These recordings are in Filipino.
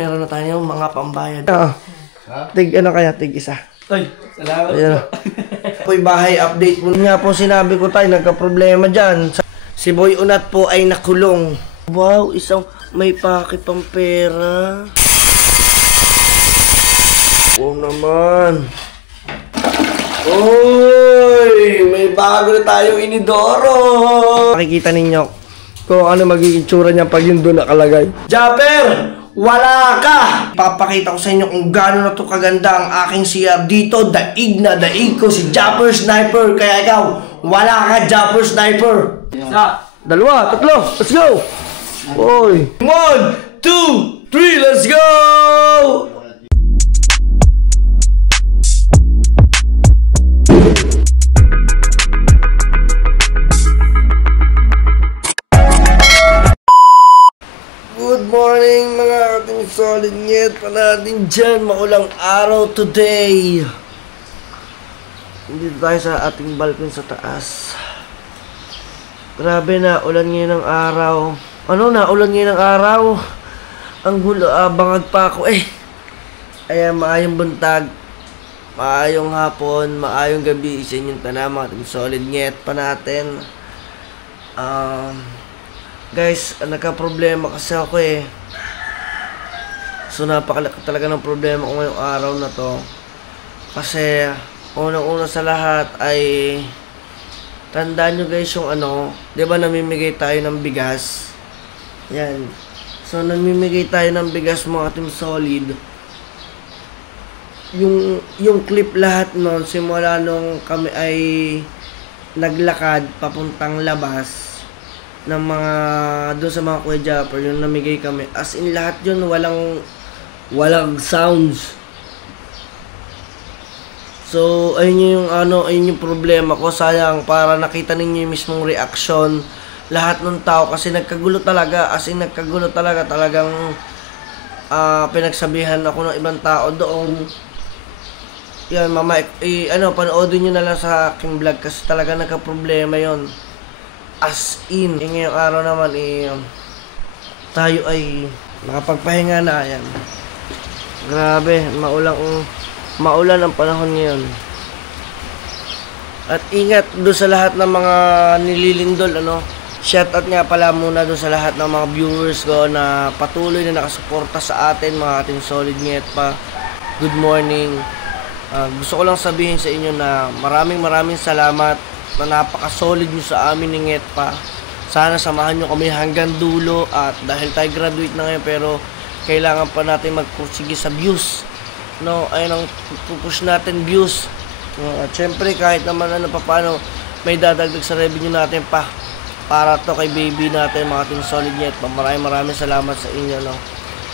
Meron na tayong mga pambayad. Tig ano kaya? Tig isa. Ay, salamat po. Bahay update mo nga po sinabi ko tayo, nagka-problema dyan. Si Boy Unat po ay nakulong. Wow, isang may paki pang pera. Oo naman. Uy, may bago na tayong inidoro. Makikita ninyo kung ano magiging tsura niya pag yun doon nakalagay. Japper! Wala ka! Papakita ko sa inyo kung gaano na to kaganda ang aking CR dito. Daig na daig ko si Japper Sniper. Kaya ikaw, wala ka Japper Sniper. Isa. Dalawa, tatlo, let's go! Oy! 1, 2, 3, let's go! Good morning mga ating solid nyet pa natin dyan. Maulang araw today. Dito tayo sa ating balkon sa taas. Grabe na, ulan ngayon ng araw. Ano na, ulan ngayon ng araw. Ang gulo, bangag pa ako eh. Ayan, maayong buntag, maayong hapon, maayong gabi sa inyong tanan, mga ating solid nyet pa natin. Guys, nagka-problema kasi ako eh. So napakalaki talaga ng problema ko ngayong araw na to. Kasi unang-una sa lahat ay tandaan nyo guys yung ano, 'di ba namimigay tayo ng bigas? Yan. So namimigay tayo ng bigas mga team solid. Yung clip lahat noon simula nung kami ay naglakad papuntang labas ng mga doon sa mga Kuya Japper, yung namigay kami, as in lahat yun walang sounds. So ayun yung ano, ayun yung problema ko. Sayang, para nakita ninyo yung mismong reaction lahat ng tao kasi nagkagulo talaga, as in nagkagulo talaga, talagang pinagsabihan ako ng ibang tao doon. Yan mama, ano, panoodin nyo na lang sa aking vlog kasi talaga nagka-problema yon. As in, ngayong araw naman tayo ay nakapagpahinga na. Ayan. Grabe, maulan ang panahon ngayon. At ingat doon sa lahat ng mga nililindol, ano. Shoutout nga pala muna doon sa lahat ng mga viewers ko na patuloy na nakasuporta sa atin, mga ating solid nyet pa. Good morning. Gusto ko lang sabihin sa inyo na maraming salamat na napaka-solid nyo sa amin ni Nyet pa. Sana samahan nyo kami hanggang dulo. At dahil tayo graduate na ngayon, pero kailangan pa natin magpursige sa views, no? Ayun ang pupush natin, views. At syempre kahit naman ano pa paano, may dadagdag sa revenue natin pa para to kay baby natin, mga ating solid Nyet pa. Maraming salamat sa inyo, no?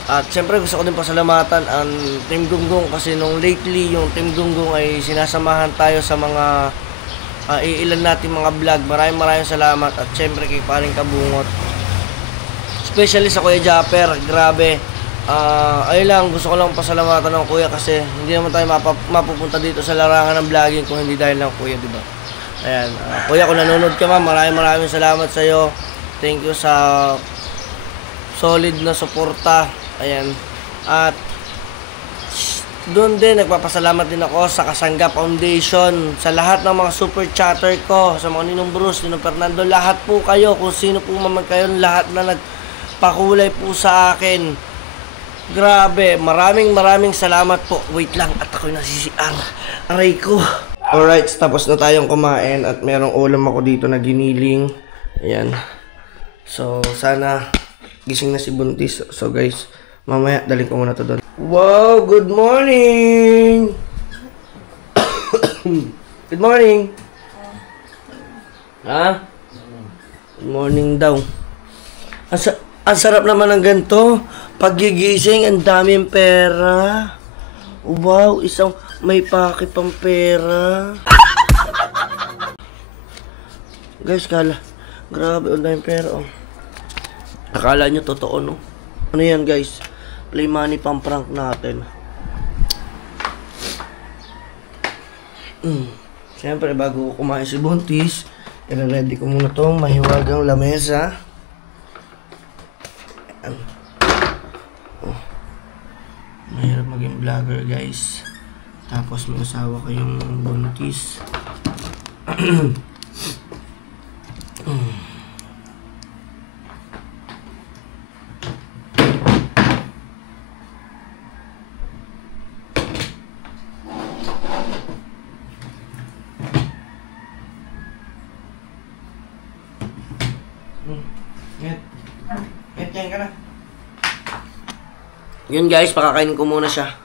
At syempre gusto ko din pasalamatan ang Team Gunggong kasi nung lately yung Team Gunggong ay sinasamahan tayo sa mga iilan natin mga vlog. Maraming salamat. At syempre kay Paring Kabungot, especially sa Kuya Japper. Grabe, ayun lang, gusto ko lang pasalamatan ng Kuya kasi hindi naman tayo mapupunta dito sa larangan ng vlogging kung hindi dahil lang Kuya, diba? Ayan, Kuya, kung nanonood ka man, maraming salamat sa iyo. Thank you sa solid na suporta. Ayan. At doon din, nagpapasalamat din ako sa Kasangga Foundation, sa lahat ng mga super chatter ko, sa mga Ninong Bruce, Ninong Fernando, lahat po kayo, kung sino po man kayo, lahat na nagpakulay po sa akin. Grabe, maraming salamat po. Wait lang, at ako'y nasisiar. Aray ko. Alright, tapos na tayong kumain at merong ulam ako dito na giniling. Ayan. So, sana gising na si Buntis. So guys, mamaya daling ko muna to doon. Wow, good morning! Good morning! Ha? Good morning daw. Ang sarap naman ng ganito. Paggigising, ang daming pera. Wow, isang may paki pang pera. Guys, grabe, ang daming pera. Akala nyo totoo, no? Ano yan, guys? Play money pang prank natin. Siyempre, bago kumain si Buntis, i-ready ko muna itong mahiwagang lamesa. vlogger guys. Tapos may asawa kayong buntis. Yan ka na. Yun guys, pakakainin ko muna siya.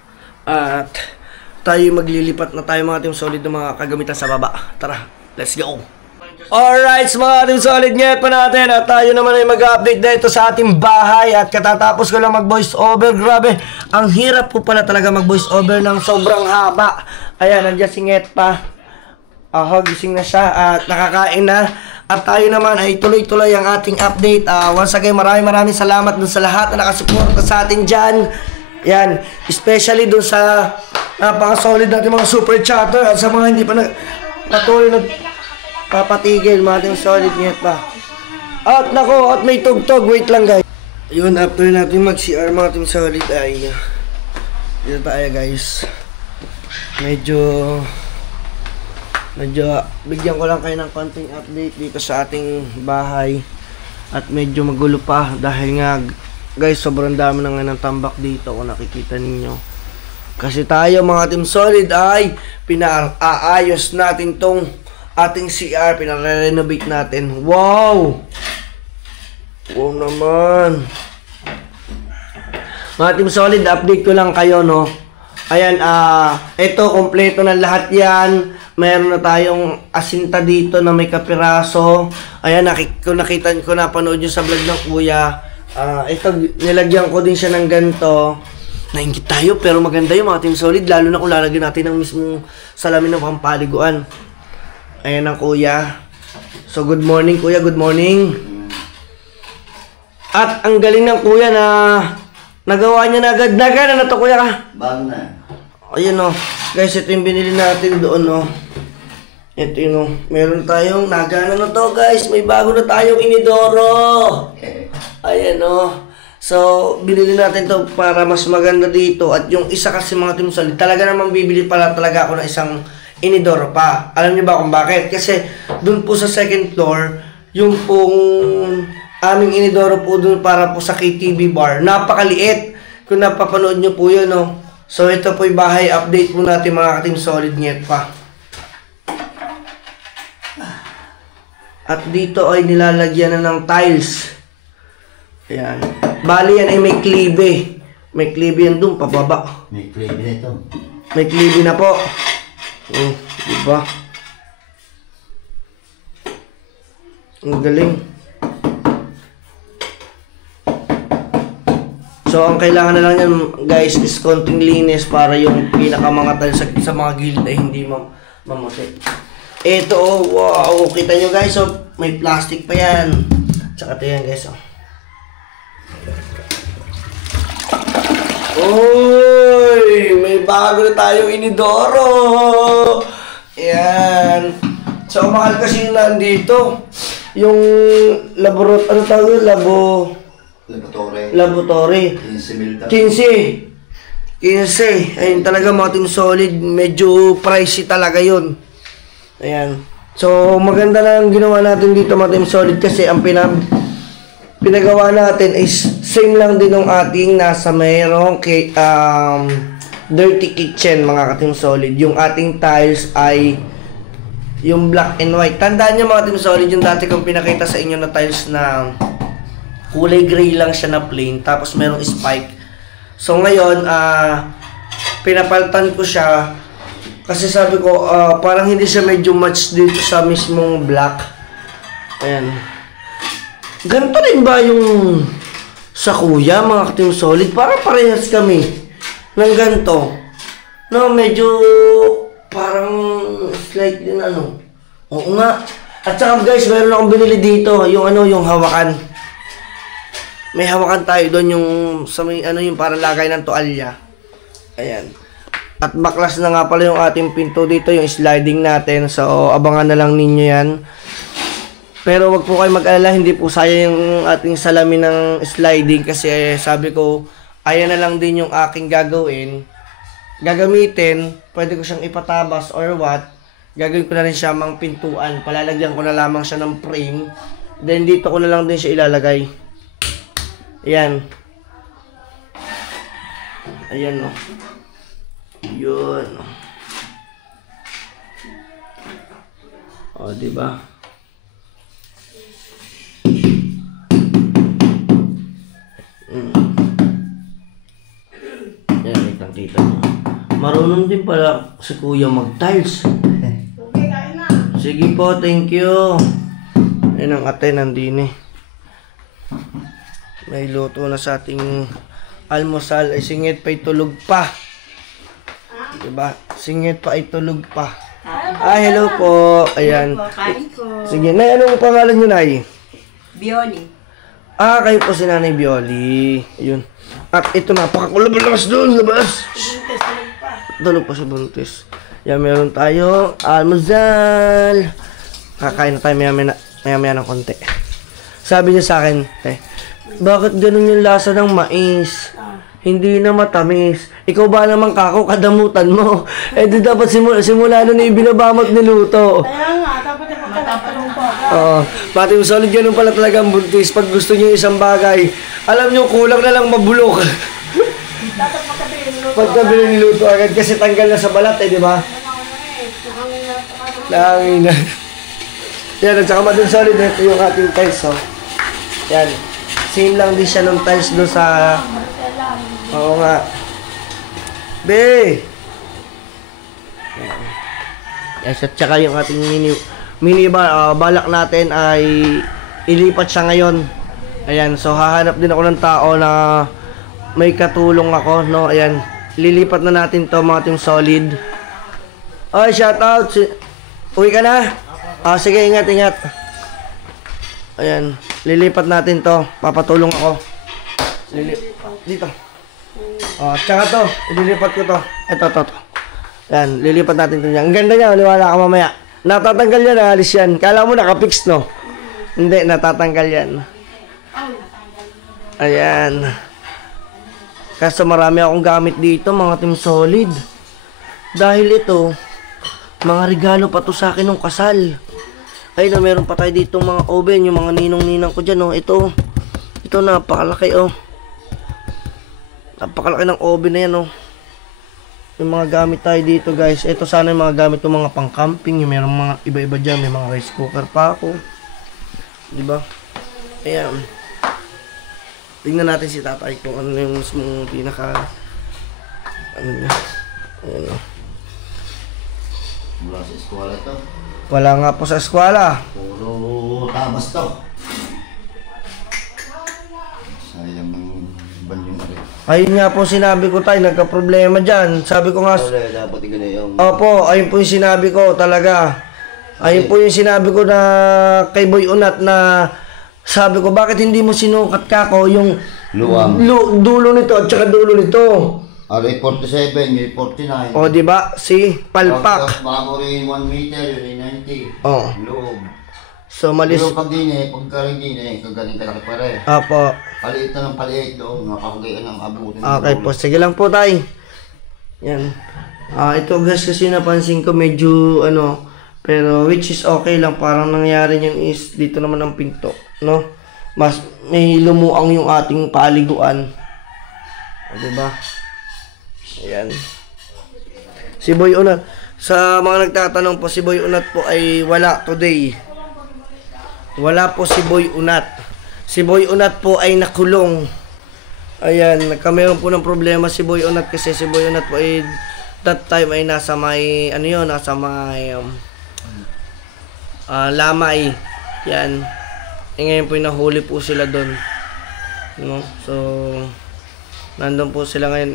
At tayo maglilipat na tayo mga Team Solid ng mga kagamitan sa baba. Tara, let's go! Alright, mga Team Solid, ngayon pa natin. At tayo naman ay mag-update dito sa ating bahay. At katatapos ko lang mag-voice over. Grabe, ang hirap po pala talaga mag-voice over ng sobrang haba. Ayan, nandiyan si Nget pa. Gising na siya at nakakain na. At tayo naman ay tuloy-tuloy ang ating update. Once again, maraming salamat dun sa lahat na nakasuporta sa atin dyan. Yan, especially dun sa napaka-solid natin mga super chatter at sa mga hindi pa patuloy nagpapatigil, mga Team Solid Nget pa. At nako, at may tugtog, wait lang guys. Yun, after natin mag-CR mga Team Solid ay dito tayo guys. Medyo bigyan ko lang kayo ng konting update dito sa ating bahay. At medyo magulo pa dahil nga guys, sobrang dami na nga ng tambak dito kung nakikita ninyo. Kasi tayo mga Team Solid ay pinaayos natin tong ating CR, pinare-renovate natin. Wow! Wow naman. Mga Team Solid, update ko lang kayo, no? Ayan, ito, kompleto na lahat yan. Meron na tayong asinta dito na may kapiraso. Ayan, kung nakita ko, napanood nyo sa vlog ng kuya. Ito, nilagyan ko din siya ng ganito. Nainggit tayo, pero maganda yung mga Team Solid. Lalo na kung lalagyan natin ng mismong salamin ng pampaliguan. Ayan ang kuya. So, good morning kuya, good morning. At ang galing ng kuya na nagawa niya na agad. Nagana na to kuya ka? Bago na. Ayan o. Guys, ito yung binili natin doon o. Ito yun o. Meron tayong nagana na to guys. May bago na tayong inidoro. Ayan o. So, binili natin to para mas maganda dito. At yung isa kasi mga Team Solid, talaga naman bibili pala talaga ako ng isang inidoro pa. Alam niyo ba kung bakit? Kasi doon po sa second floor, yung pong aming inidoro po doon para po sa KTV bar. Napakaliit. Kung napapanood nyo po yun o. So, ito po yung bahay update po natin mga Team Solid Nget pa. At dito ay nilalagyan na ng tiles. Ayan. Bali yan ay may klibe. May klibe yan doon, pababa. May klibe na ito. May klibe na po. Diba? Ang galing. So, ang kailangan na lang yan, guys, is konting linis para yung pinaka mga tiles sa mga gilid ay hindi mamuti. Ito, oh, wow, kita nyo guys, oh, may plastic pa yan. Tsaka ito yan guys, oh. Uy, may bago na tayong inidoro. Ayan. So, mahal kasi nandito. Yung ano tawag yun? Laboratory. 15. 15. Ayun talaga mga Team Solid. Medyo pricey talaga yun. Ayan. So, maganda na ang ginawa natin dito mga Team Solid kasi ang pinagawa natin is same lang din ng ating nasa mayroong dirty kitchen mga Team Solid. Yung ating tiles ay yung black and white. Tandaan nyo mga Team Solid, yung dati kong pinakita sa inyo na tiles na kulay gray lang siya na plain, tapos merong spike. So ngayon, pinapalitan ko siya kasi sabi ko, parang hindi siya medyo match dito sa mismong black. Ayan. Ganito rin ba yung sa kuya, mga Team Solid? Parang parehas kami ng ganito. No, medyo parang slightly na ano. Oo nga. At saka guys, meron akong binili dito, yung yung hawakan. May hawakan tayo doon yung sa may yung para lagay ng toalya. Ayan. At baklas na nga pala yung ating pinto dito, yung sliding natin. So, abangan na lang ninyo yan. Pero wag po kayo mag-alala, hindi po sayang yung ating salamin ng sliding kasi sabi ko, ayan na lang din yung aking gagawin. gagamitin, pwede ko siyang ipatabas or what, gagawin ko na rin siya mang pintuan. Palalagyan ko na lamang siya ng frame. Then dito ko na lang din siya ilalagay. Ayan. Ayan o. Yun. O, diba? Ayan, kitang-kita mo. Marunong din pala si Kuya mag-tiles. Sige po, thank you. Ayan ang ate, nandini. May luto na sa ating almusal. Ay singit pa itulog pa. Diba? Singit pa itulog pa. Hello po. Ayan. Sige, Nay, anong pangalan nyo, Nay? Bioli. Kayo po si Nanay Bioli. Ayun. At ito, napakakulabas doon. Labas. Tulog pa sa buntis. Yan, meron tayo almusal. Kakain na tayo maya-maya ng konti. Sabi niya sa akin, bakit ganun yung lasa ng mais? Hindi na matamis. Ikaw ba naman kako, kadamutan mo? Di dapat simula nun ibinabamot niluto. Kaya nga, dapat yung magkakaroon po. Oo. Pati yung solid, ganun pala talaga ang buntis. Pag gusto niyo isang bagay, alam niyo, kulang na lang mabulok. Dapat Pagkabili niluto agad kasi tanggal na sa balat di ba? Langin na. Yan, at saka madun solid, ito yung ating tiles, Yan. Same lang din siya ng tiles doon sa... Oo nga. Be! Yes, at saka yung ating mini bar, balak natin ay ilipat siya ngayon. Ayan, so hahanap din ako ng tao na may katulong ako, no? Ayan, lilipat na natin to mga team solid. Oy, shout out. Uwi ka na? Sige, ingat. Ayan, lilipat natin to. Papatulong ako. Dito. Tsaka to, ililipat ko to. Ito. Ayan, lilipat natin to niya. Ang ganda niya, wala ka mamaya. Natatanggal yan, alis yan. Kala mo nakapix, no? Hindi, natatanggal yan. Ayan. Kaso marami akong gamit dito, mga team solid. Dahil ito, mga regalo pa to sa akin nung kasal. Ayun, meron pa tayo dito mga oven, yung mga ninong-ninang ko dyan, Ito, napakalaki, Napakalaki ng oven na yan, Yung mga gamit tayo dito, guys. Ito sana yung mga gamit ko, mga pang-camping. Yung meron mga iba-iba dyan. May mga rice cooker pa ako. Diba? Ayan. Tingnan natin si tatay kung ano yung mismong pinaka... Ano niya. Ayan, Wala sa eskwela to. Wala nga po sa eskwela. Puro tabas to. Sayang ng banding na rin. Ayun nga po sinabi ko tayo, nagka-problema dyan. Sabi ko nga... Dapat igana yung... Opo, ayun po yung sinabi ko talaga. Ayun po yung sinabi ko na kay Boy Unat na... Sabi ko, bakit hindi mo sinukat kako yung... Luwang. Dulo nito at saka dulo nito. Aray 47, yung 49. O, diba? Si Palpak. Tapos bago rin 1 meter, yun ay 90. Oh. Loob. So, malis... Pero pag pagka rin kagaling kalaki pa rin. Apo. Paliit na ng paliit doon, nakakagayan ang abutin. Okay po, sige lang po tay. Yan. Ito guys kasi napansin ko medyo pero which is okay lang. Parang nangyari niyan is dito naman ang pinto, no? Mas may lumuang yung ating paliguan. Diba? Ayan. Si Boy Unat. Sa mga nagtatanong po, si Boy Unat po ay wala today. Wala po si Boy Unat. Si Boy Unat po ay nakulong. Ayan, nagkameron po ng problema si Boy Unat kasi si Boy Unat po ay that time ay nasa may nasa may Lamay. Yan. Ngayon po nahuli po sila doon. No? So nandun po sila ngayon,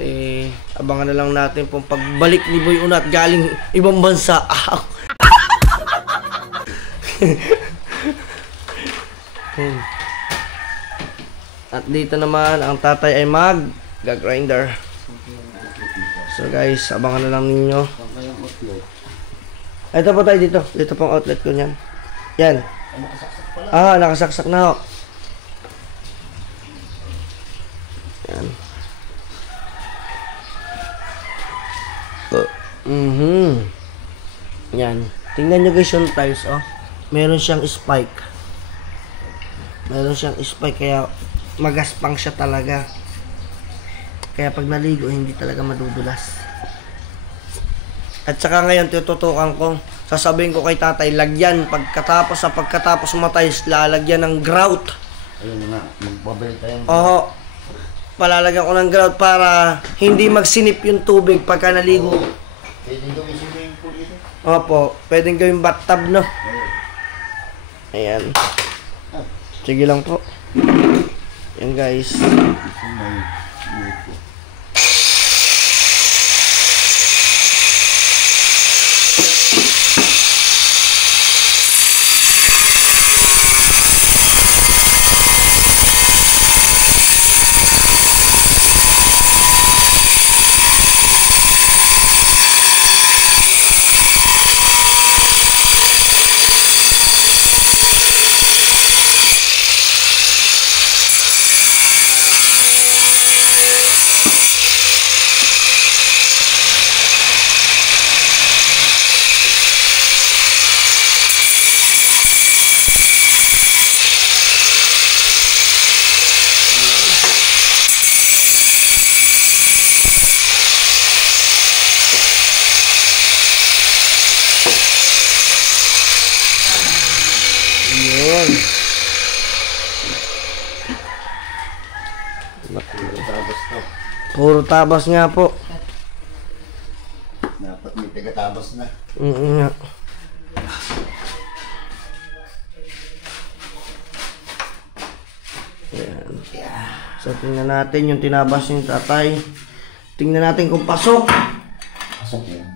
abangan na lang natin pong pagbalik ni Boy Unat galing ibang bansa. At dito naman ang tatay ay mag-grinder. So guys, abangan na lang ninyo. Ito po tayo dito. Dito pong outlet ko niyan. Yan. Nakasaksak na ho. Yan. Yan. Tingnan nyo guys yung tiles, oh. Meron siyang spike. Meron siyang spike, kaya magaspang siya talaga. Kaya pag naligo, hindi talaga madudulas. At saka ngayon, tututukan ko. Sasabihin ko kay tatay, lagyan. Pagkatapos matiles, lalagyan ng grout. Ayun nga, magbabalik tayo. Oo. Palalagyan ko ng grout para hindi magsinip yung tubig pagka naligo. Pwede gawin swimming pool ito. Opo, pwedeng gawing bathtub, no? Ayan. Sige lang po. Yan guys. Yun. Tabas to. Puro tabas nga po. Dapat may taga-tabas na. Nga. Ayan. So, tingnan natin yung tinabas yung tatay. Tingnan natin kung pasok. Pasok yan.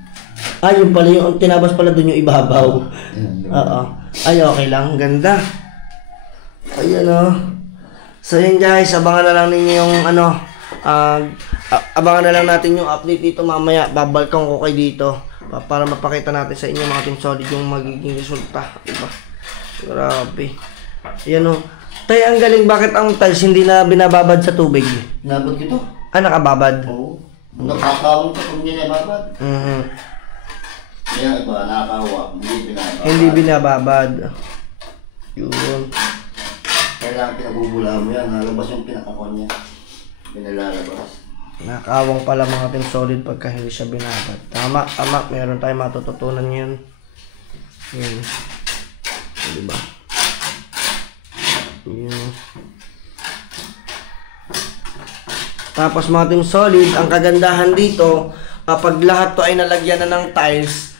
Ah, yung pala yung tinabas pala dun yung ibabaw. Ayun, Oo. Ay, okay lang. Ganda. Ayan o. So, yun guys. Abangan na lang ninyo yung ano. Abangan na lang natin yung update dito mamaya. Babalkan ko kayo dito. Para mapakita natin sa inyo mga team solid yung magiging resulta. Diba? Grabe. Ayan o. Tay, ang galing. Bakit ang tiles hindi na binababad sa tubig? Nabot ito? Ah, nakababad? Oo. Nakakawang ka kung hindi nababad. Kaya iba, nakakawa. Hindi binababad. Hindi binababad. Yun. Kailangan pinabubula mo yan. Nalabas yung pinakakon niya. Pinalalabas. Nakawang pala mga team solid pagka hindi siya binabad. Tama, tama. Meron tayong matututunan yun. Yun. Diba? Yun. Tapos mga team solid, ang kagandahan dito, pag lahat to ay nalagyan na ng tiles,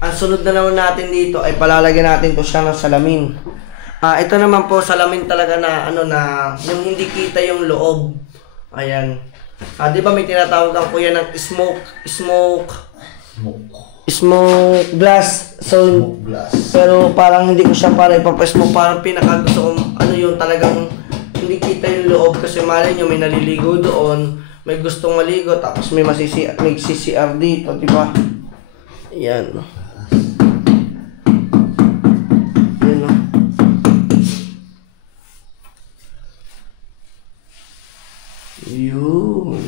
ang sunod na naman natin dito ay palalagyan natin to siya ng salamin. Ito naman po salamin talaga na ano na yung hindi kita yung loob. Ayan. Di ba may tinatawag ang kuya ng smoke glass. So, Smoke glass. pero parang hindi ko siya para ipapasmoke. Parang pinaka gusto kong ano yung talagang hindi kita yung loob kasi malay nyo may naliligo doon, may gustong maligo tapos may CCR dito, di ba? Ayan. Ayan o. Yun.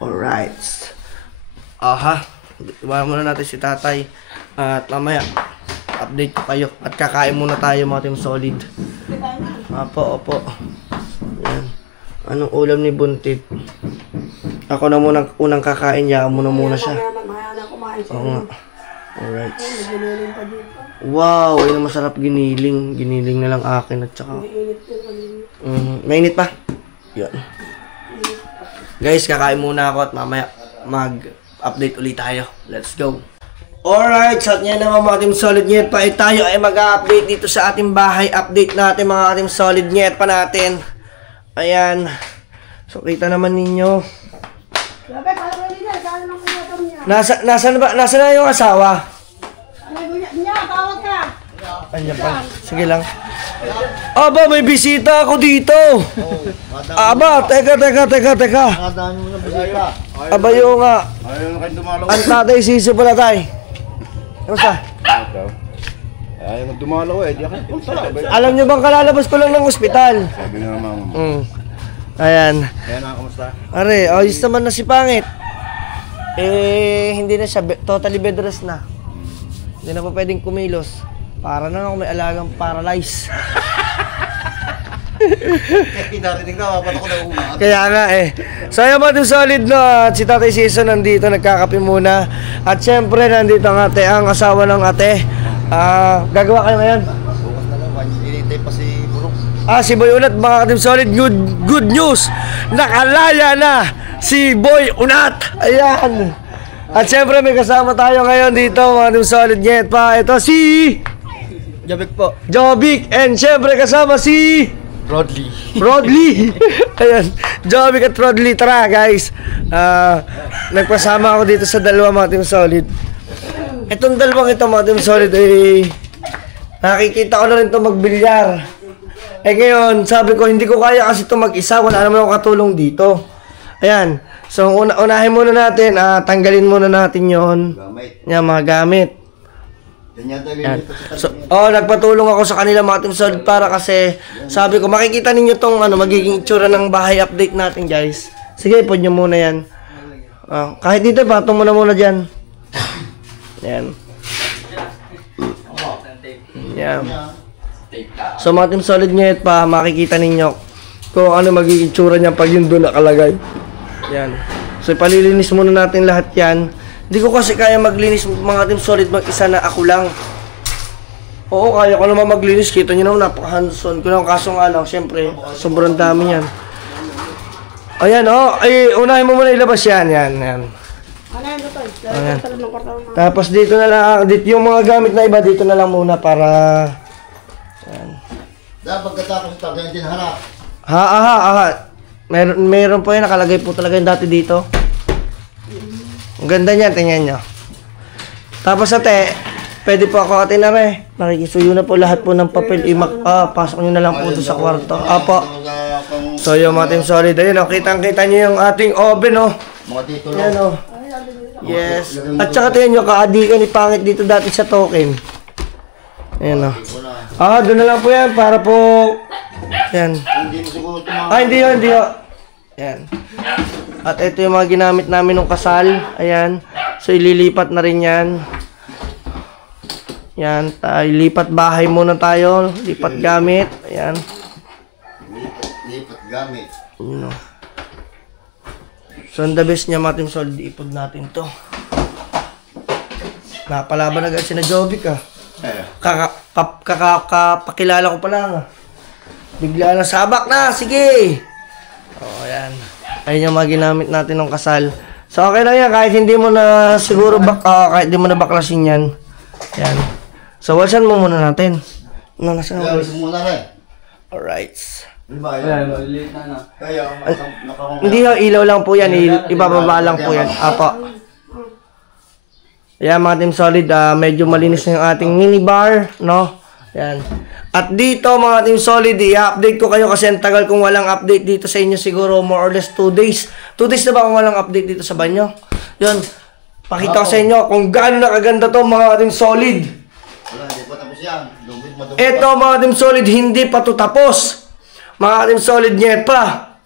Alright. Aha. Iwanan muna natin si tatay. At mamaya, update ko kayo. At kakain muna tayo mga team solid. Opo, opo. Yan. Anong ulam ni Buntit? Ako na unang kakain niya. Ako muna siya. Oo nga. Alright. Wow, yun ang masarap giniling. Giniling na lang akin at saka. Mainit pa? Yan. Guys, kakain muna ako at mamaya mag-update ulit tayo. Let's go. Alright, sa atin naman mga team solid nyet pa tayo ay mag-update dito sa ating bahay. Update natin mga team solid nyet pa natin. Ayan. So, kita naman ninyo. Nasa na yung asawa? Andiyan pa. Sige lang. Aba, may bisita ako dito. Aba, teka. Nakadaan mo na bisita. Aba, yung nga. Ayaw na kayo dumalaw. Ang tatay sisi pala tay. Kamusta? Ayaw na dumalaw eh. Di ako punta. Alam nyo bang kalalabas ko lang ng ospital? Sabi nga naman. Ayan. Kaya na, kamusta? Are, ayos naman na si Pangit. hindi na siya, totally bed rest na. Hindi na pa pwedeng kumilos. Para na ako may alagang paralyzed. Narinig na, paano ko na umahat? Kaya nga eh. So yung mga Team Solid no, at si Tatay Season nandito, nagkakape muna. At syempre nandito ang ate, ang asawa ng ate. Gagawa kayo ngayon? Bukas na lang, hinihintay pa si Burok. Si Boy Unat, mga Team Solid, good news! Nakalaya na si Boy Unat! Ayan! At syempre may kasama tayo ngayon dito, mga Team Solid Nyet pa. Ito si... Jabik po. Jovic! And syempre kasama si... Rodley! Ayan, Jovic at Rodley. Tara guys! Nagpasama ako dito sa dalawa, mga Team Solid. Itong dalawang ito, mga Team Solid, nakikita ko na rin ito magbilyar. Ngayon, sabi ko, hindi ko kaya kasi ito mag-isa. Wala naman akong katulong dito. Ayan. So, unahin muna natin. Tanggalin muna natin yon. Gamit. Yan, mga gamit. Yan yata Yan. lilipat So, nagpatulong ako sa kanila, mga Team Solid, para kasi, sabi ko, makikita ninyo tong magiging itsura ng bahay update natin, guys. Sige, ipod nyo muna yan. Kahit dito, patong mo na muna dyan. Yan. Yan. So mga Team Solid Nyet pa, makikita ninyo kung ano magiging tsura niya pag yun doon nakalagay. Yan. So palilinis muna natin lahat yan. Hindi ko kasi kaya maglinis, mga Team Solid, mag-isa na ako lang. Oo, kaya ko naman maglinis. Kita nyo naman, napaka-hands-on ko lang. Kaso nga lang, syempre, sobrang dami yan. Ayan, unahin mo muna ilabas yan. Yan. Ayan. Tapos dito na lang, yung mga gamit na iba, dito na lang muna para... Ayan. Dapat pagkatapos ito, ganyan din hanap. Meron po yan, nakalagay po talaga yung dati dito. Ang ganda niyan, tingnan nyo. Tapos ate, pwede po ako ate na rin. Nakikisuyo na po lahat po ng papel. Pasok nyo na lang po doon sa kwarto. Apo. So yung mga Team Solid, ayun, kitang-kita nyo yung ating oven, Mga dito lang. Yan, yes. At saka tingnan nyo, kaadikan ni Pangit dito dati sa token. Ayan, doon na lang po yan, para po... Yan. Hindi mo siguro ito mga... Hindi ho. Ayan. At ito yung mga ginamit namin ng kasal. Ayan. So, ililipat na rin yan. Yan. Lipat bahay muna tayo. Lipat gamit. Ayan. Lipat gamit. So, ang the best niya, mga Team Solid, ipod natin to. Napalaban agad si na Jovic, Pakilala ko pa lang, Bigla na sabak na, sige! Ayan. Ayun yung mga ginamit natin ng kasal. So, okay lang yan, kahit hindi mo na siguro kahit hindi mo na baklasin yan. Ayan. So, walsan mo muna natin. Nasa Kaya, muna rin. Alright. Diba, yan? Kaya, Hindi ho, ilaw lang po yan. Ibababa lang po yan. Apo. Ayan, mga Team Solid, medyo malinis na yung ating minibar, no? Ayan. At dito, mga Team Solid, i-update ko kayo kasi ang tagal kong walang update dito sa inyo. Siguro more or less 2 days. 2 days na ba akong walang update dito sa banyo? Yun. Pakita ko sa inyo kung gaano nakaganda to, mga Team Solid. Wala, hindi pa tapos yan. Ito, mga Team Solid, hindi pa to tapos. Mga Team Solid Nyet pa.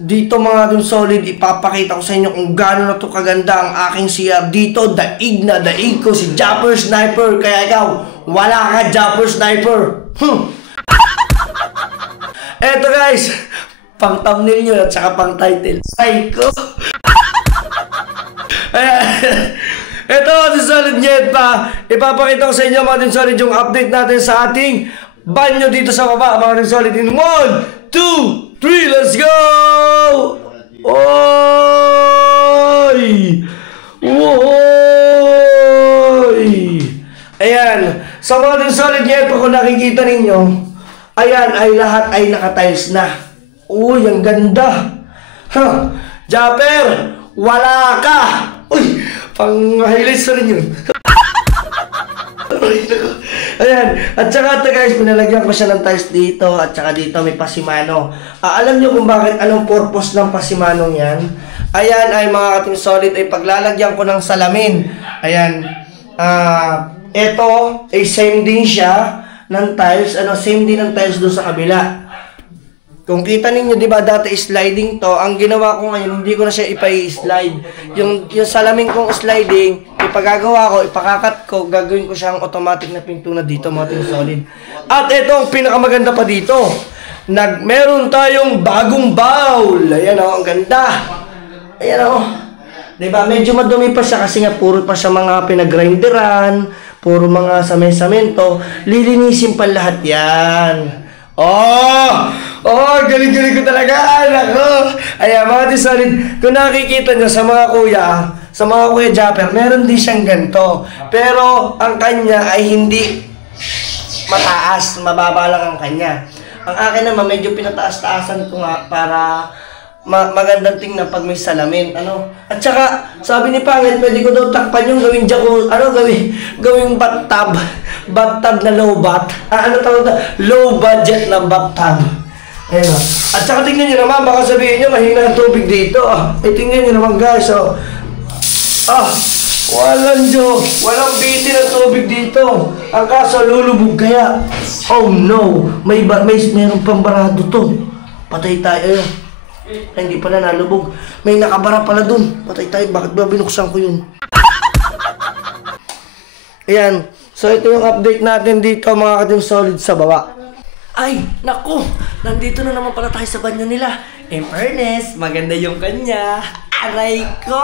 Dito mga Team Solid, ipapakita ko sa inyo kung gaano na to kaganda ang aking CR. Dito, daig na daig ko si Japper Sniper. Kaya ikaw, wala ka Japper Sniper. Eto guys, pang thumbnail nyo at saka pang title. Psycho. Eto mga Team Solid Nyet pa. Ipapakita ko sa inyo mga Team Solid yung update natin sa ating banyo dito sa baba. Mga Team Solid in 1, 2, 3, let's go! Oy! Woy! Ayan. So mga Team Solid Nyet pa kung nakikita ninyo, ayan ay lahat ay naka-tiles na. Uy, ang ganda. Japper, wala ka. Uy, pang-highlights na rin yun. Ayan. At saka ito guys, pinalagyan ko siya ng tiles dito. At saka dito may pasimano. Alam nyo kung bakit, anong purpose ng pasimanong yan? Ayan ay mga Team Solid ay paglalagyan ko ng salamin. Ayan. Ito ay same din siya ng tiles. Same din ng tiles doon sa kabila. Kung kita ninyo, di ba, dati sliding to, ang ginawa ko ngayon, hindi ko na siya ipa-slide. Yung salamin kong sliding, ipagagawa ko, ipakakat ko, gagawin ko siyang automatic na pinto na dito, mga Team Solid. At ito ang pinakamaganda pa dito. Meron tayong bagong bowl. Ayan o, ang ganda. Ayan o. Diba, medyo madumi pa siya kasi nga puro pa siya mga pinagrinderan, puro mga samento. Lilinisin pa lahat yan. Galing-galing ko talaga, anak ko. Ayan, mga Team Solid, kung nakikita nyo sa mga kuya Japper, meron din siyang ganito. Pero, ang kanya ay hindi mataas, mababa lang ang kanya. Ang akin naman, medyo pinataas-taasan ko nga para magandang tingnan pag may salamin, ano. At saka, sabi ni Pangit, pwede ko daw takpan yung gawing gawing bathtub na low bat. Low budget na bathtub. Ayun. At saka tingnan nyo naman, baka sabihin nyo, mahina ang tubig dito. Tingnan nyo naman guys, walang bitin ang tubig dito. Ang kaso, lulubog kaya. Oh no, meron pang barado to. Patay tayo. Hindi pala nalubog. May nakabara pala dun. Patay tayo, bakit ba binuksan ko yun? Ayan, so ito yung update natin dito mga ka-Team Solid sa baba. Ay, naku! Nandito na naman pala tayo sa banyo nila. In fairness, maganda yung kanya. Aray ko!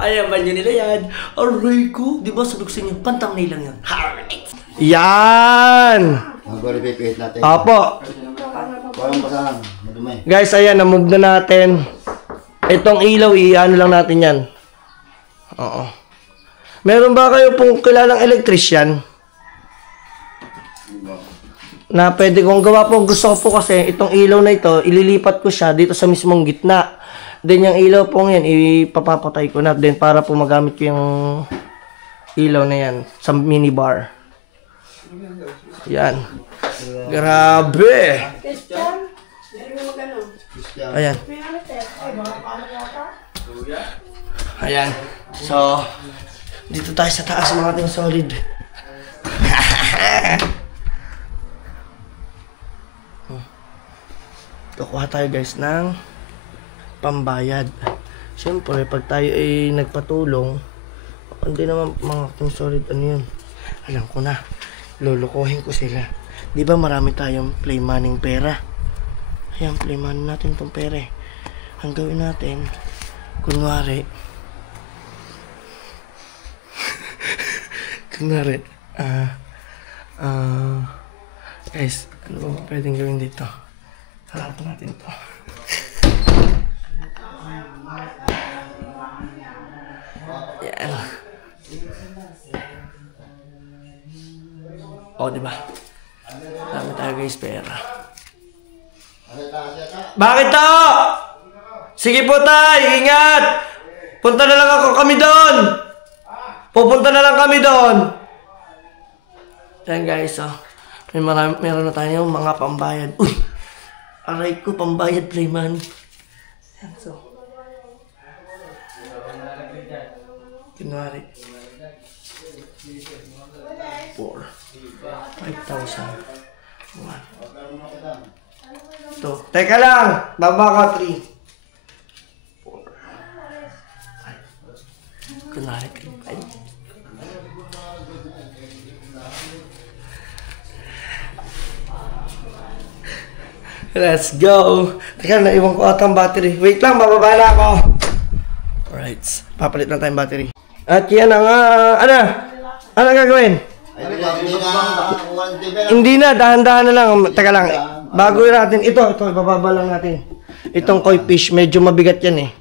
Ayan, banyo nila yan. Aray ko! Di ba sabi ko sa inyo, pantang-nay lang yan. Yan! Mag-repipihit natin. Apo! Walang basahan. Madumay. Guys, ayan, na-move na natin. Itong ilaw, i-ano lang natin yan. Oo. Meron ba kayo pong kilalang electrician? Na pwede kong gawa po. Gusto ko po kasi itong ilaw na ito, ililipat ko siya dito sa mismong gitna. Then yung ilaw po yan, ipapapatay ko na. Then para po magamit ko yung ilaw na yan sa minibar. Yan. Grabe! Ayan. Ayan. So, dito tayo sa taas mga Team Solid. Kukuha tayo guys ng pambayad. Siyempre, pag tayo ay nagpatulong, hindi naman mga Team Solid, ano yun? Alam ko na, lulukuhin ko sila. Di ba marami tayong play money pera? Ayan, play money natin itong pera eh. Ang gawin natin, kunwari, guys, ano ba pwedeng gawin dito? Harap natin to. Yan. Diba? Dami tayo guys pera. Bakit to? Sige po tayo, ingat! Punta na lang kami doon! Pupunta na lang kami doon! Yan guys, meron na tayong mga pambayad. Uy! Aray ko, pambayad play money. Yan, so. Kunwari. 4. 5,000. 1. 2. Teka lang! Baba ka 3. 4. 5. Kunwari 3. 5. Let's go! Teka, naiwan ko ata ang battery. Wait lang, bababa na ako. Alright, papalit na tayong battery. At yan ang, ano gagawin? Hindi na, dahan-dahan na lang. Teka lang, bago natin, ito, bababa lang natin. Itong koi fish, medyo mabigat yan eh.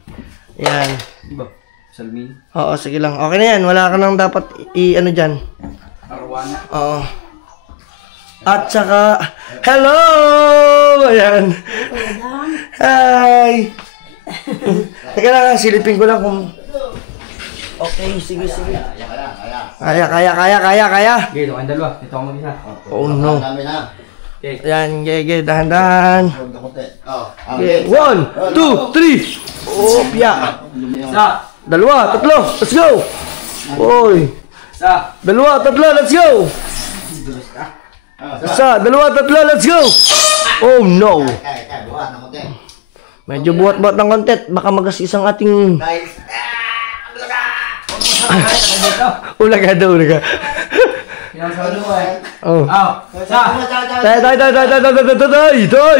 Yan. Diba? Salmin? Oo, sige lang. Okay na yan, wala ka nang dapat i-ano dyan. Arwana? Oo. At saka, hello! Ayan. Hi! Teka lang, silipin ko lang kung... Okay, sige. Kaya. Okay, ito kayong dalawa. Ito ako mag-isa. Oh no. Okay. Ayan, dahan-dahan. Okay, 1, 2, 3. Oh, piya. Isa. 2, 3. Let's go! Oy. Isa. 2, 3. Let's go! Isa, dalawa, tatlo, let's go! Oh no! Kaya, buhat na konti. Medyo buhat-buhat ng kontet. Baka magasis ang ating... Guys, Ulaga daw, ulaga. Oh.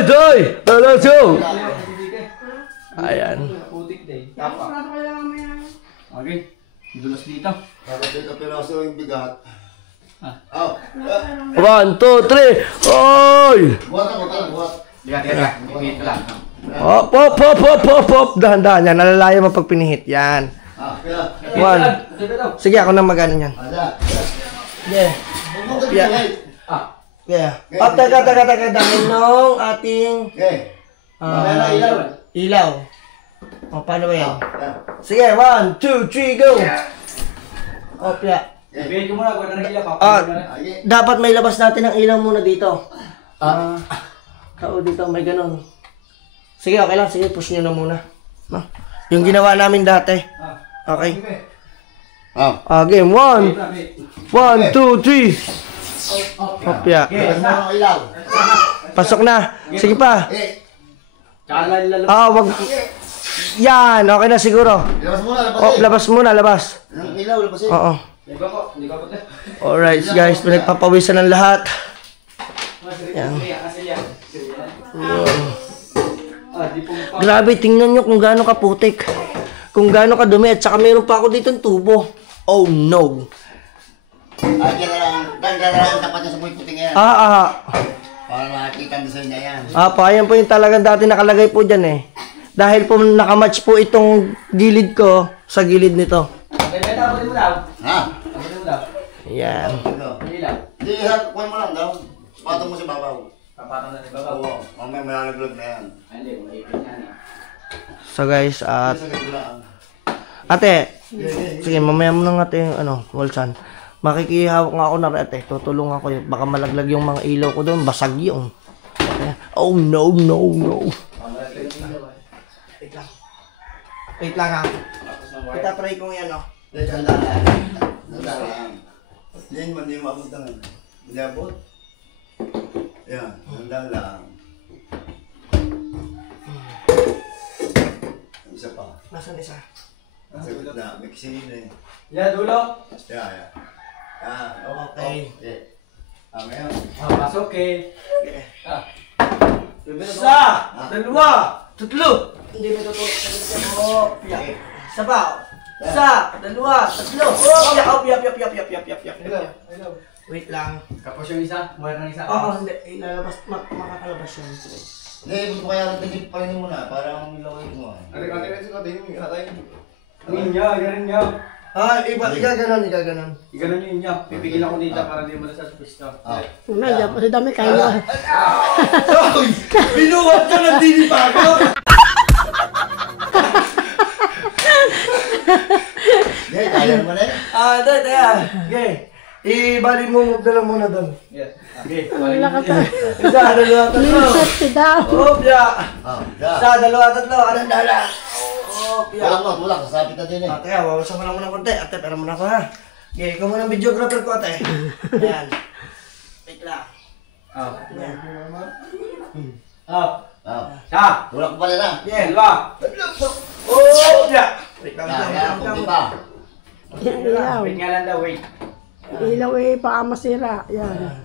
Tay! Let's go! Ayan. Okay. Dulas dito. dito piraso yung bigat. Oh. 1, 2, 3. Oy! Buhat ako, buhat. Dito lang. Hop, hop, hop, hop, hop, hop. Dahan-dahan yan. Nalalaya mo pag pinihit. Yan. Kaya. 1. Sige, ako na mag-ano yan. Ada. Yeah. Yeah. Yeah. Oh, teka. Dahil nung ating Okay. ilaw. O, paano ba yan? Sige, 1, 2, 3, go! Opya. Ibigay ko muna, kung ano nila pa. Dapat may labas natin ang ilaw muna dito. Dito, may ganun. Sige, okay lang. Sige, push nyo na muna. No? Yung ginawa namin dati. Okay. Game 1. 1, 2, 3. Opya. Ilaw. Pasok na. Sige pa. Tsaka lalabas. Wag. Yan, okay na siguro. Labas muna, labas. Oh, labas muna, labas. Ang ilaw, labas eh. Oo. Hindi ko po. Alright guys, pinagpapawisan ng lahat. Yan. Grabe, tingnan nyo kung gaano kaputik. Kung gaano kadumi at saka meron pa ako dito ng tubo. Oh no. Diyan na lang tapat niya sa buhay puting yan. Para makakita ang design niya yan. Ayan po yung talagang dati nakalagay po dyan eh. Dahil po nakamatch po itong gilid ko sa gilid nito. Tapunin mo lang. Ha? Tapunin mo lang. Yan. Hindi lang. Hindi, kuhin mo lang daw. Patong mo sa babaw. Papatang na sa babaw. Oo, mamaya malalaglag na yan. Hindi, maipit yan. So guys, at Sa gagawaan. ate, sige mamaya mo lang ate yung Wolsan. Makikihawak nga ako na rin ate. Tutulungan ko yun. Baka malaglag yung mga ilaw ko doon. Basag yung. Oh no. Wait lang ha. Itatry kong yan Dandalan. Yan man, hindi maabot ng ano. Hindi abot. Yan, dandalan. Isa pa. Nasaan isa? Nasa gitna, may kisingin eh. Yan, dulo. Yeah. Okay. Okay. Ngayon. Pasok eh. Isa! Dalawa! Tatlo! Hindi may tutulog. Opya. Isa pa. Isa! Dalawa! Tatlo! Opya! Wait lang. Kapos yung isa, buhay ng isa. Hindi. Ilalabas. Makakalabas yun. Hindi, ibig ko kaya rin pa rin muna. Parang nilawin mo. Ganun niya. Igaganon. Iganon yung inyo. Pipigil ako dito para hindi mo nasa pisto. Medyo, kasi dami kayo. Binuhat ka ng dini pa ako! Hindi, kaya naman eh. Teka. Okay. Ibalik mo na lang muna doon. Yes. Okay. Wala ka pa. Isa, dalawa, tatlo. Minsan daw. Opya! Yeah. Isa, dalawa, tatlo. Anong dala? Opya! Walang, sasapit na din eh. Ate, wawasan mo lang muna konti. Ate, pero muna ko ha. Okay, ikaw muna ang videographer ko, ate. Ayan. Wait lang. Ayan. Sa! Tulak ko pala na. Yeah. Dalawa! Opya! Wait lang. Kunti pa. Ilaw. Wait nga lang daw, wait. Ilaw eh, baka masira. Yan.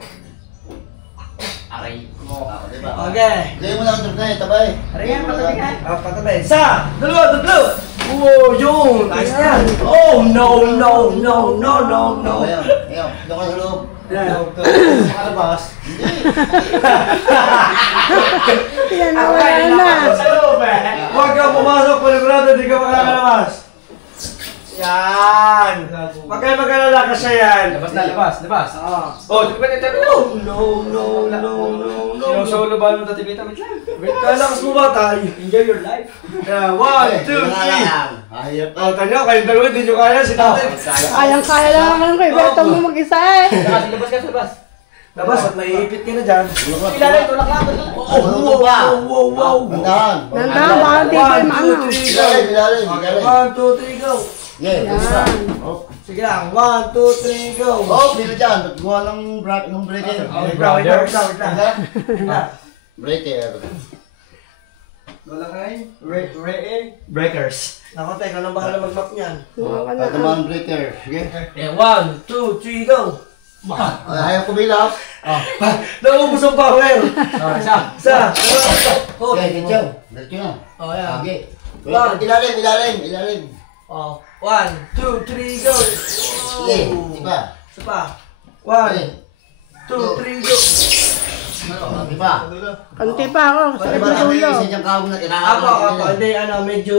Aray mo. Diba? Okay. Hindi mo lang ang na eh, tabay. Aray yan, patabi ka. Patabay. Isa, dalawa, tatlo. Oh, yun. Nice yan. Oh, no. Ayaw, doon ka sa loob. Makalabas. Yan, wala na. Sa loob eh. Huwag kang pumasok, panigurado, di ka makakalabas. Yan. Huwag kayo mag-alala kasi yan. Labas. Oh, di ba ito? No. Sinusolo ba nung tatibita? Wait lang. Kalakas mo ba tayo? Enjoy your life. Yeah, 1, 2, 3. Ahirap na. Tanyo, kayong dalawa, hindi nyo kaya si tatay. Kayang-kaya lang naman ko. Ibeto mo mag-isa eh. Labas ka, labas. Labas at maiipit ka na dyan. Ilalay, tulak lang. Wow. Bandahan. Nandahan, baka di pa yung ano. 1, 2, 3, go. Bilalay. 1, 2, 3, go. Yeah, Yan. Oh. Sige lang. 1, 2, 3, go. Oh, dito dyan. Gawa ng breaker. Wait lang. Breaker. Wala kayo? Breakers. Ako, teka, anong bahala mag-map niyan? Ito mga breaker. Sige. 1, 2, 3, go. Ayaw kumilaw. Naubos ang power. Isa. Okay, dito. Dito na. Yan. Okay. Ilalim. 1, 2, 3, go. Sige, iba. Isa pa. 1, 2, 3, go. Iba. Kanti pa ako. Sakit ng ulo. Ako, hindi, medyo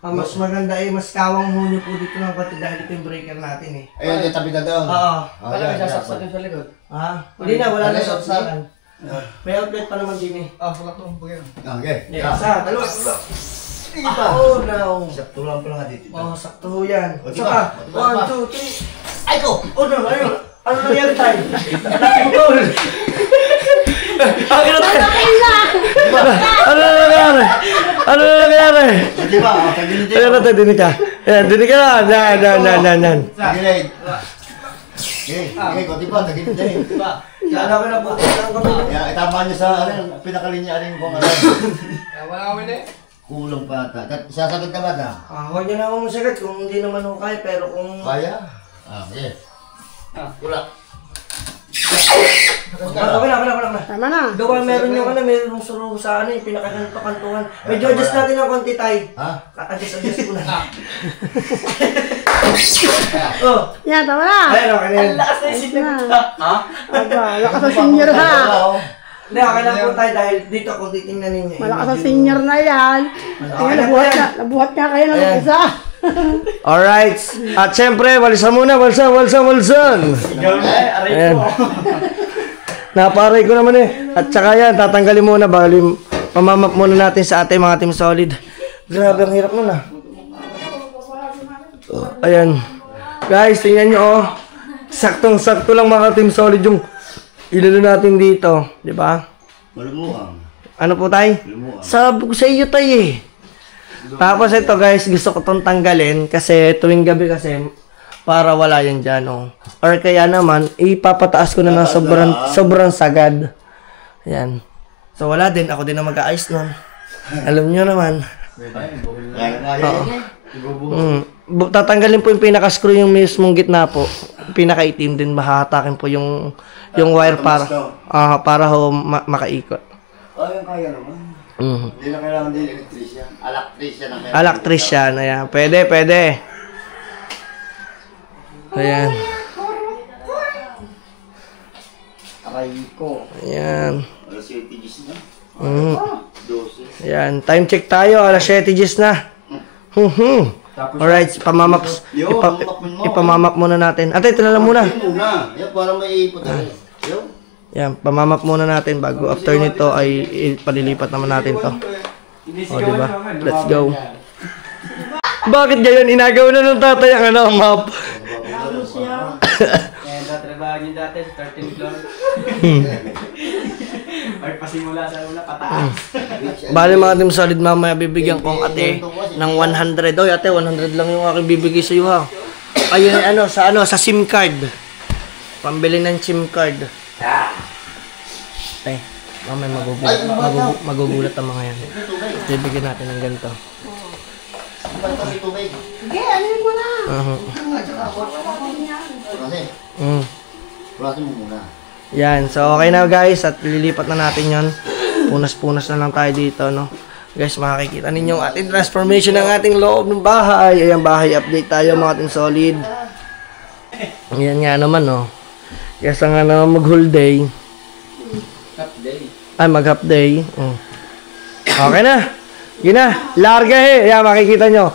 mas maganda mas kawang hunyo po dito ng konti dahil ito yung breaker natin eh. Ayun, yung tabi na doon. Oo. Wala kayo sasaksak yung sa likod. Hindi na, wala na sa saksakan. May outlet pa naman din eh. Wala ko. Okay. Isa, dalawa. Iba. Oh no. Sakto lang pala nga dito. Sakto ho yan. O, Isa diba? pa. 1, 2, 3. Ay ko! Oh no, ayun. Ano nangyari tayo? Napindol. Akin na tayo. Ano na nangyari? Di ba? Tagilid Ayun na tayo, dinig ka. Ayan, dinig ka na. Yan. Tagilid. Okay, ko, di ba? Tagilid din. Sana ko na po. Ang kapit. Itama niyo sa pinakalinya rin kung ano. Wala kami na eh. Kulang pa ata. Sasagot ka ba na? Huwag niyo na akong masagat kung hindi naman ako kaya, pero kung... Kaya? Okay. Wala. Okay na. Tama na. Gawa meron yung meron suro sa yung pinakakanto-kantuhan. Medyo adjust natin ng konti tayo. Ha? Adjust ko na. Yan, tama na. Ayun, okay na yan. Lakas na yung Na. Ha? Aba, lakas sa senior ha. Hindi, okay lang po tayo dahil dito kung titingnan ninyo. Malakas sa senior na yan. Tingnan, nabuhat nga kayo ng isa. Alright. At syempre, walisan muna. Walsan. Ikaw na eh. Aray Ayan. ko. Naparay ko naman eh. At saka yan, tatanggalin muna. Bali, pamamap muna natin sa ating mga team solid. Grabe, ang hirap nun ah. Ayan. Guys, tingnan nyo oh. Saktong-sakto lang mga team solid yung ilalo natin dito. Di ba? Malumuang. Ano po tay? Sabi ko sa iyo tay eh. Tapos ito guys, gusto ko itong tanggalin kasi tuwing gabi kasi para wala yan dyan oh. Or kaya naman, ipapataas ko na ng sobrang sagad. Ayan. So wala din, ako din na mag-aayos nun. Alam nyo naman. Tatanggalin po yung pinaka-screw yung mismong gitna po. Pinaka-itim din, mahatakin po yung wire para ho makaikot. Yung kaya naman. Hindi na kailangan din electrician. Electrician. Electrician, ayan. Pwede. Ayan. Aray ko. Ayan. Alas 7 Gs na. 12. Ayan. Time check tayo. Alas 7 Gs na. Alright, ipamamap muna natin. Ate, ito na lang muna. Yan, para may ipot. Yan, pamamap muna natin bago after nito ay palilipat naman natin to. O, diba? Let's go. Bakit ganyan? Inagaw na ng tatay ang map. Tatrabahan niyo dati sa 13 floor. Or pasimula sa una, pataas. Bali mga team solid, mamaya bibigyan kong ate ng 100. Oy ate, 100 lang yung aking bibigay sa iyo ha. Ayun sa SIM card. Pambili ng SIM card. Ay, mamaya magugulat ang mga yan. Bibigyan natin ng ganito. Sige, anuin mo na. Pulasin mo muna. Yan, so okay na guys at lilipat na natin yon. Punas-punas na lang tayo dito, no. Guys, makikita ninyo ang ating transformation ng ating loob ng bahay. Ayan, bahay update tayo mga ating solid. Ayan nga naman, no. Yes, ang mag-whole day. Ay, mag-half day. Okay na. Yun na. Larga eh. Ayan, makikita nyo.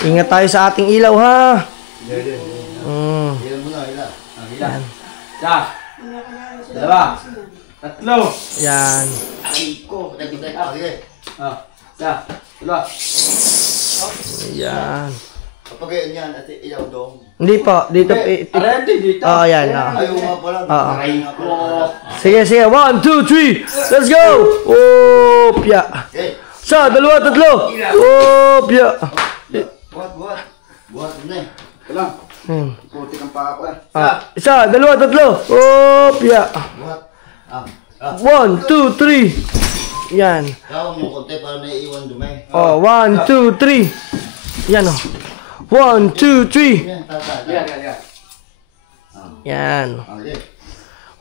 Ingat tayo sa ating ilaw, ha. Ilan mo na, ilan. Ilan? Isa. Dalawa. Tatlo. Yan. Ay ko. Sige. Isa. Dalawa. Yan. Kapag yan, at ilaw doon. Hindi po. Dito. Aray, dito. Oo, yan. Ayaw nga pala. Aray ko. Sige. 1, 2, 3. Let's go. Opya. Okay. Sa, dalawa, tatlo. Opya. What? Buhat na eh. Ito lang. Hmm. Putik ang paa ko eh. Isa, dalawa, tatlo. Opya. Buhat. 1, 2, 3. Yan. Gawin mo konti para naiiwan dumi. 1, 2, 3. Yan o. 1, 2, 3. Yan, tata. Yan. Yan. Okay.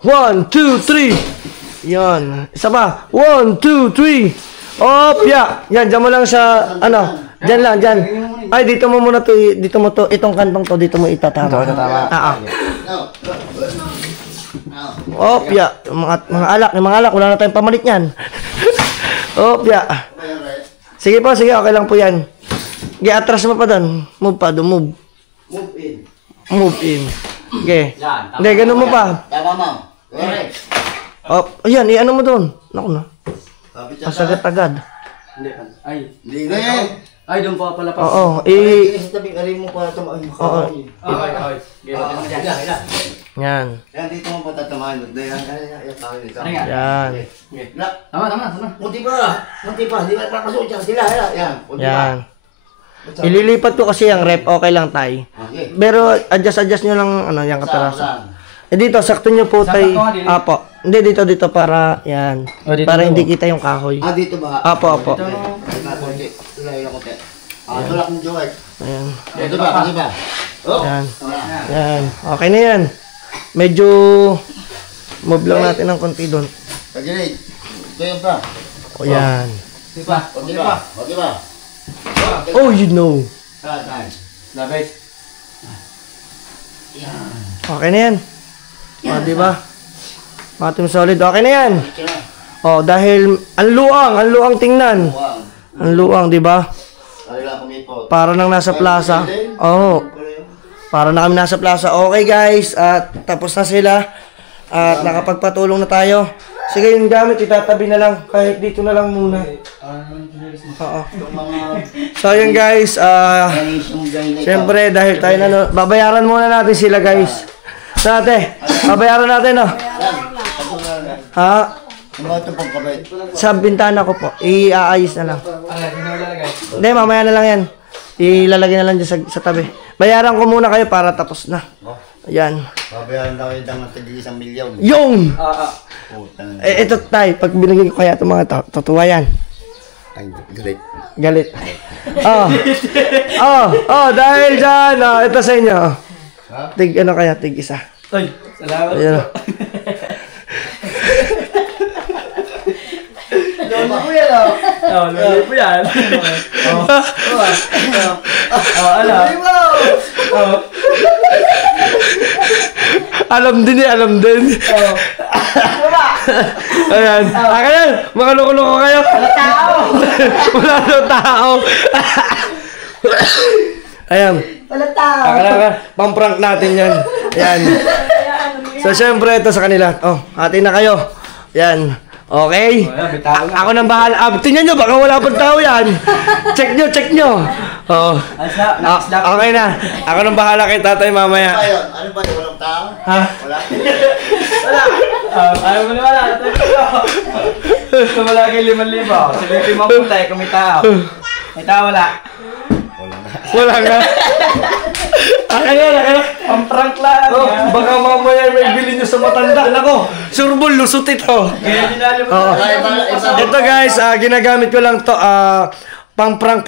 1, 2, 3. Yan. Isa pa. 1, 2, 3. Opya. Yan, dyan mo lang sa, ano, dyan lang, dyan. Ay, dito mo muna to, dito mo to, itong kantong to, dito mo itatama. Ito, tama. No. Opya. Mga alak, wala na tayong pamalit yan. Opya. Sige po, sige, okay lang po yan. Atras mo pa doon. Move pa, move. Move in. Move in. Okay. Yan, tama. Hindi, ganun mo pa. Tama mo. Correct. Ayan, i-ano mo doon. Naku na. Kapit siya Masagat agad. Hindi. Ay. Hindi na eh. Ay, doon pa pala pa. Oo, Sa tabi, arin mo para tamahin mo. Oo. Okay. Yan. Yan, dito mo pa tatamahin. Yan, dito. Ano nga? Yan. Tama. Munti pa. Hindi na papasok dyan sila. Yan. Munti pa. Yan. Ililipat ko kasi yung rep, okay lang tay. Okay. Pero adjust nyo lang ano, yung kaperaso. Saan? Dito, sakto nyo po tay. Sakto nga, dito. Apo. Hindi, dito para, yan. Dito Para po. hindi kita yung kahoy. Dito ba? Apo. Konti. Tulay lang konti. Tulak mo, Joel. Ayan. Dito ba? Oh. Yan. Yan. Okay na yan. Medyo move lang natin ng konti doon. Pagilid. Ito yung pa. O yan. Konti pa. Oh, you know. Saan? Labay. Okay na yan. O, diba? Mga team solid. Okay na yan. O, dahil ang luang tingnan. Ang luang, diba? Para nang nasa plaza. Oo. Para na kami nasa plaza. Okay guys, at tapos na sila. At nakapagpatulong na tayo. Sige, yung gamit itatabi na lang. Kahit dito na lang muna. Oo. So yun guys, siyempre dahil tayo na, babayaran muna natin sila guys. Ate, babayaran natin no? Ha? Sa bintana ko po, iaayos na lang. Hindi, mamaya na lang yan. Ilalagay na lang dyan sa tabi. Bayaran ko muna kayo para tapos na. Ayan. Babayaran na kayo ng tig 1 milyon. Yung! Ito tayo, pag binigay ko kaya itong mga to, totoo yan. Ay, galit. Galit. Dahil dyan, ito sa inyo. Tig, ano kaya, tig isa. Ay, salamat. Ayan. Lolo po yan, lolo po yan. Alam din. Ayan. Ayan, mga loko-loko kayo. Wala tao. Ayan. Wala tao. Pang-prank natin yan. Ayan. So, syempre, ito sa kanila. Hati na kayo. Ayan. Okay? Ako nang bahala. Tingnan nyo, baka wala pang tao yan. Check nyo. Oo. Okay na. Ako nang bahala kay tatay mamaya. Ano ba yun? Walang tao? Ha? Wala. Ayaw mo na wala. Wala kayo 5,000. Sabi ko yung punta kung may tao. May tao wala. Wala nga. Ayan. Ang-prank lang. Baka mamaya may bilhin nyo sa matanda. Nako, surbol, lusot ito. Ito guys, ginagamit ko lang to pang prank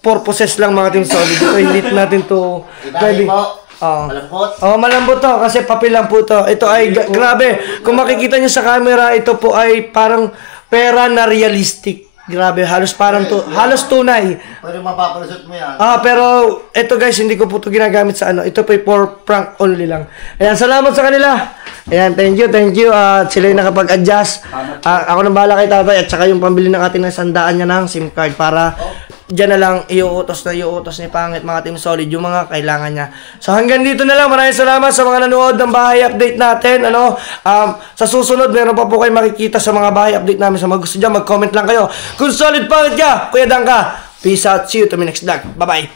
purposes lang mga team solid. Ito hindi natin to pwede. Malambot. Malambot to kasi papel lang po to. Ito ay grabe. Kung makikita nyo sa camera, ito po ay parang pera na realistic. Grabe, halos halos tunay. Pwede mapapalusot mo yan. Pero ito guys, hindi ko po ito ginagamit sa ano. Ito po for prank only lang. Ayan, salamat sa kanila. Ayan, thank you. At sila yung nakapag-adjust. Ako nang bahala kay tatay at saka yung pambili ng ating sandaan niya ng SIM card para dyan na lang iuutos ni Pangit mga team solid yung mga kailangan niya. So hanggang dito na lang. Maraming salamat sa mga nanood ng bahay update natin. Sa susunod, meron pa po kayo makikita sa mga bahay update namin. Sa mga gusto dyan, mag-comment lang kayo. Kung solid Pangit ka, Kuya Dang ka. Peace out. See you to my next vlog. Bye-bye.